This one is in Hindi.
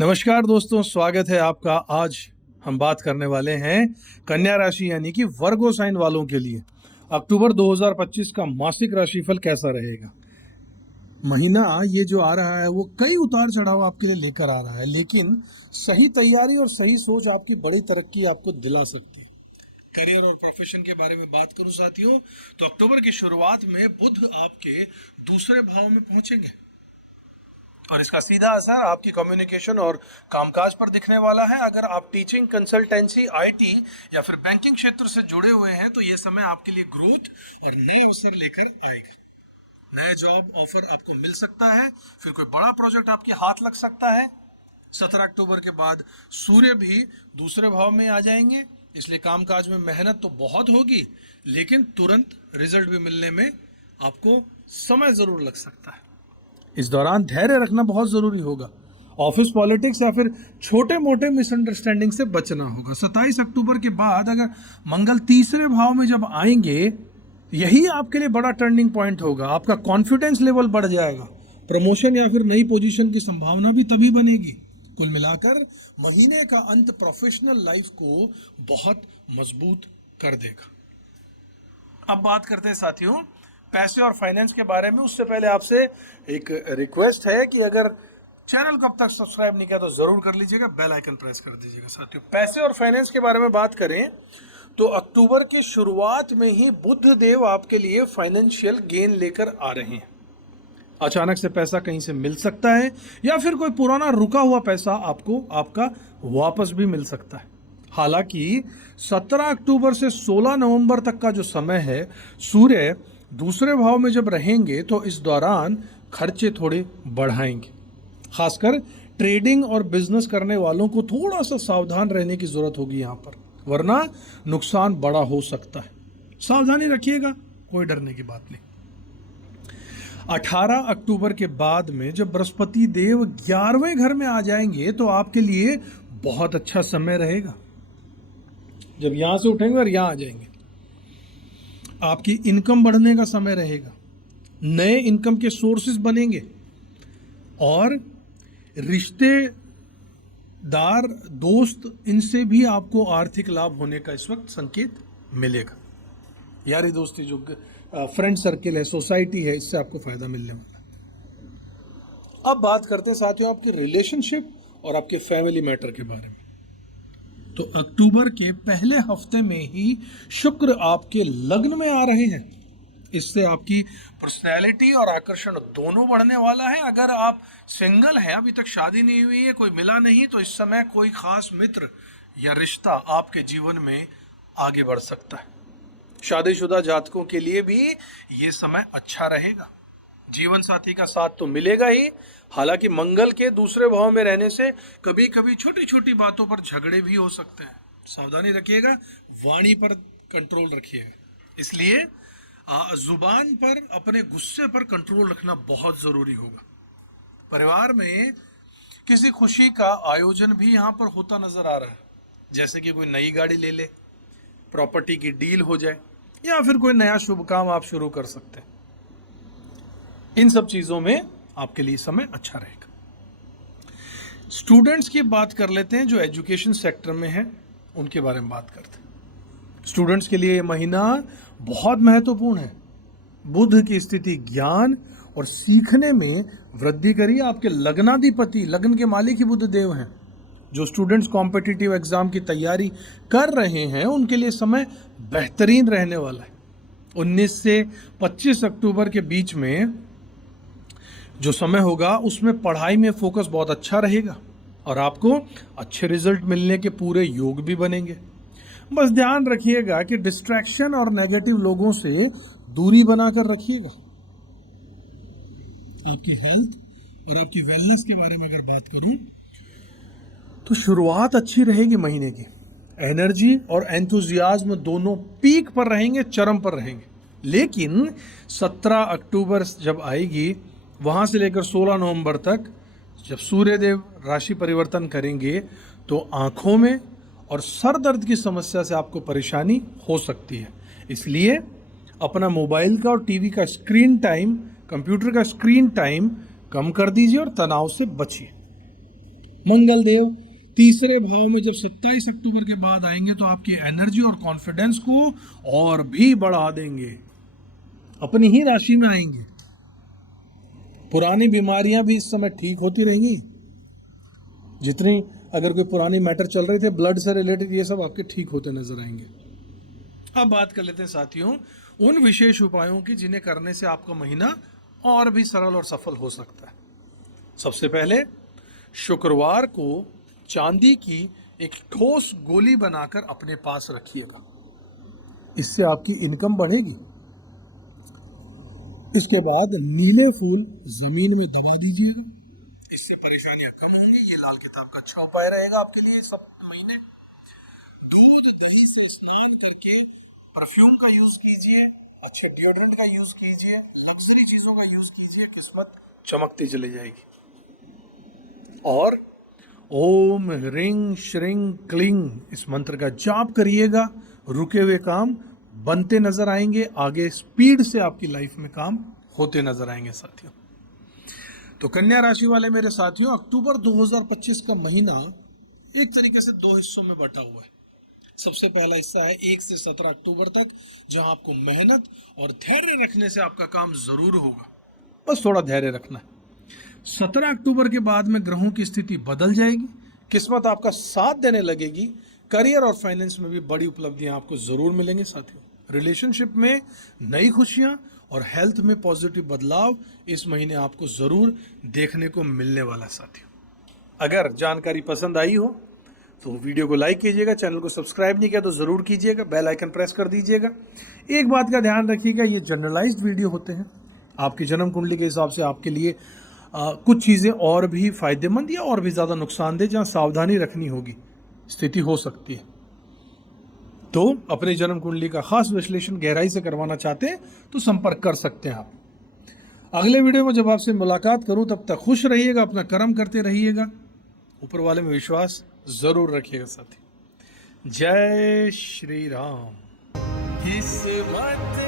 नमस्कार दोस्तों, स्वागत है आपका। आज हम बात करने वाले हैं कन्या राशि यानी कि वर्गो साइन वालों के लिए अक्टूबर 2025 का मासिक राशिफल कैसा रहेगा। महीना ये जो आ रहा है वो कई उतार चढ़ाव आपके लिए लेकर आ रहा है, लेकिन सही तैयारी और सही सोच आपकी बड़ी तरक्की आपको दिला सकती है। करियर और प्रोफेशन के बारे में बात करूं साथियों, तो अक्टूबर की शुरुआत में बुध आपके दूसरे भाव में पहुंचेंगे और इसका सीधा असर आपकी कम्युनिकेशन और कामकाज पर दिखने वाला है। अगर आप टीचिंग, कंसल्टेंसी, आईटी या फिर बैंकिंग क्षेत्र से जुड़े हुए हैं तो ये समय आपके लिए ग्रोथ और नए अवसर लेकर आएगा। नया जॉब ऑफर आपको मिल सकता है, फिर कोई बड़ा प्रोजेक्ट आपके हाथ लग सकता है। 17 अक्टूबर के बाद सूर्य भी दूसरे भाव में आ जाएंगे, इसलिए कामकाज में मेहनत तो बहुत होगी, लेकिन तुरंत रिजल्ट भी मिलने में आपको समय जरूर लग सकता है। इस दौरान धैर्य रखना बहुत जरूरी होगा। ऑफिस पॉलिटिक्स या फिर छोटे मोटे मिसअंडरस्टैंडिंग से बचना होगा। 27 अक्टूबर के बाद अगर मंगल तीसरे भाव में जब आएंगे, यही आपके लिए बड़ा टर्निंग पॉइंट होगा। आपका कॉन्फिडेंस लेवल बढ़ जाएगा। प्रमोशन या फिर नई पोजीशन की संभावना भी तभी बनेगी। कुल मिलाकर महीने का अंत प्रोफेशनल लाइफ को बहुत मजबूत कर देगा। अब बात करते हैं साथियों पैसे और फाइनेंस के बारे में। उससे पहले आपसे एक रिक्वेस्ट है कि अगर चैनल को अब तक सब्सक्राइब नहीं किया तो जरूर कर लीजिएगा, बेल आइकन प्रेस कर दीजिएगा। साथियों पैसे और फाइनेंस के बारे में बात करें तो अक्टूबर की शुरुआत में ही बुध देव आपके लिए फाइनेंशियल गेन लेकर आ रहे हैं। अचानक से पैसा कहीं से मिल सकता है या फिर कोई पुराना रुका हुआ पैसा आपको आपका वापस भी मिल सकता है। हालांकि 17 अक्टूबर से 16 नवंबर तक का जो समय है, सूर्य दूसरे भाव में जब रहेंगे तो इस दौरान खर्चे थोड़े बढ़ाएंगे। खासकर ट्रेडिंग और बिजनेस करने वालों को थोड़ा सा सावधान रहने की जरूरत होगी यहाँ पर, वरना नुकसान बड़ा हो सकता है। सावधानी रखिएगा, कोई डरने की बात नहीं। 18 अक्टूबर के बाद में जब बृहस्पति देव 11वें घर में आ जाएंगे तो आपके लिए बहुत अच्छा समय रहेगा। जब यहां से उठेंगे और यहां आ जाएंगे, आपकी इनकम बढ़ने का समय रहेगा। नए इनकम के सोर्सेज बनेंगे और रिश्तेदार, दोस्त, इनसे भी आपको आर्थिक लाभ होने का इस वक्त संकेत मिलेगा। यारी दोस्ती जो फ्रेंड सर्किल है, सोसाइटी है, इससे आपको फायदा मिलने वाला है। अब बात करते हैं साथियों आपके रिलेशनशिप और आपके फैमिली मैटर के बारे में। तो अक्टूबर के पहले हफ्ते में ही शुक्र आपके लग्न में आ रहे हैं। इससे आपकी पर्सनैलिटी और आकर्षण दोनों बढ़ने वाला है। अगर आप सिंगल हैं, अभी तक शादी नहीं हुई है, कोई मिला नहीं, तो इस समय कोई खास मित्र या रिश्ता आपके जीवन में आगे बढ़ सकता है। शादीशुदा जातकों के लिए भी ये समय अच्छा रहेगा। जीवन साथी का साथ तो मिलेगा ही, हालांकि मंगल के दूसरे भाव में रहने से कभी कभी छोटी छोटी बातों पर झगड़े भी हो सकते हैं। सावधानी रखिएगा, वाणी पर कंट्रोल रखिएगा। इसलिए जुबान पर, अपने गुस्से पर कंट्रोल रखना बहुत जरूरी होगा। परिवार में किसी खुशी का आयोजन भी यहाँ पर होता नजर आ रहा है, जैसे कि कोई नई गाड़ी ले ले, प्रॉपर्टी की डील हो जाए या फिर कोई नया शुभ काम आप शुरू कर सकते हैं। इन सब चीजों में आपके लिए समय अच्छा रहेगा। स्टूडेंट्स की बात कर लेते हैं जो एजुकेशन सेक्टर में हैं, उनके बारे में बात करते हैं। स्टूडेंट्स के लिए ये महीना बहुत महत्वपूर्ण है। बुध की स्थिति ज्ञान और सीखने में वृद्धि करी। आपके लग्नाधिपति, लग्न के मालिक ही बुध देव हैं। जो स्टूडेंट्स कॉम्पिटिटिव एग्जाम की तैयारी कर रहे हैं उनके लिए समय बेहतरीन रहने वाला है। 19 से 25 अक्टूबर के बीच में जो समय होगा उसमें पढ़ाई में फोकस बहुत अच्छा रहेगा और आपको अच्छे रिजल्ट मिलने के पूरे योग भी बनेंगे। बस ध्यान रखिएगा कि डिस्ट्रैक्शन और नेगेटिव लोगों से दूरी बनाकर रखिएगा। आपकी हेल्थ और आपकी वेलनेस के बारे में अगर बात करूं तो शुरुआत अच्छी रहेगी महीने की। एनर्जी और एंथुजियाज्म दोनों पीक पर रहेंगे, चरम पर रहेंगे। लेकिन 17 अक्टूबर जब आएगी, वहां से लेकर 16 नवंबर तक जब सूर्य देव राशि परिवर्तन करेंगे तो आंखों में और सर दर्द की समस्या से आपको परेशानी हो सकती है। इसलिए अपना मोबाइल का और टीवी का स्क्रीन टाइम, कंप्यूटर का स्क्रीन टाइम कम कर दीजिए और तनाव से बचिए। मंगल देव तीसरे भाव में जब 27 अक्टूबर के बाद आएंगे तो आपकी एनर्जी और कॉन्फिडेंस को और भी बढ़ा देंगे, अपनी ही राशि में आएंगे। पुरानी बीमारियां भी इस समय ठीक होती रहेंगी, जितनी अगर कोई पुरानी मैटर चल रहे थे ब्लड से रिलेटेड, ये सब आपके ठीक होते नजर आएंगे। अब बात कर लेते हैं साथियों उन विशेष उपायों की जिन्हें करने से आपका महीना और भी सरल और सफल हो सकता है। सबसे पहले शुक्रवार को चांदी की एक ठोस गोली बनाकर अपने पास रखिएगा, इससे आपकी इनकम बढ़ेगी। इसके बाद नीले फूल जमीन में दबा दीजिएगा, इससे परेशानियां कम होंगी। ये लाल किताब का अच्छा उपाय रहेगा आपके लिए सब महीने। दूध दही से स्नान करके परफ्यूम का यूज कीजिए, अच्छे डिओड्रेंट का यूज कीजिए, लग्जरी चीजों का यूज कीजिए, किस्मत चमकती चली जाएगी। और ओम ह्रीं श्रीं क्लीं इस मंत्र का जाप करिएगा, रुके हुए काम बनते नजर आएंगे, आगे स्पीड से आपकी लाइफ में काम होते नजर आएंगे साथियों। तो कन्या राशि वाले मेरे साथियों, अक्टूबर 2025 का महीना एक तरीके से दो हिस्सों में बटा हुआ है। सबसे पहला हिस्सा है 1 से 17 अक्टूबर तक, जहां आपको मेहनत और धैर्य रखने से आपका काम जरूर होगा, बस थोड़ा धैर्य रखना है। 17 अक्टूबर के बाद में ग्रहों की स्थिति बदल जाएगी, किस्मत आपका साथ देने लगेगी, करियर और फाइनेंस में भी बड़ी उपलब्धियां आपको जरूर मिलेंगे साथियों। रिलेशनशिप में नई खुशियां और हेल्थ में पॉजिटिव बदलाव इस महीने आपको जरूर देखने को मिलने वाला साथियों। अगर जानकारी पसंद आई हो तो वीडियो को लाइक कीजिएगा, चैनल को सब्सक्राइब नहीं किया तो जरूर कीजिएगा, बेल आइकन प्रेस कर दीजिएगा। एक बात का ध्यान रखिएगा, ये जनरलाइज्ड वीडियो होते हैं, आपकी जन्म कुंडली के हिसाब से आपके लिए कुछ चीज़ें और भी फायदेमंद या और भी ज़्यादा नुकसानदेह, जहाँ सावधानी रखनी होगी, स्थिति हो सकती है। तो अपने जन्म कुंडली का खास विश्लेषण गहराई से करवाना चाहते हैं तो संपर्क कर सकते हैं आप। अगले वीडियो में जब आपसे मुलाकात करूं तब तक खुश रहिएगा, अपना कर्म करते रहिएगा, ऊपर वाले में विश्वास जरूर रखिएगा साथी। जय श्री राम। किस्मत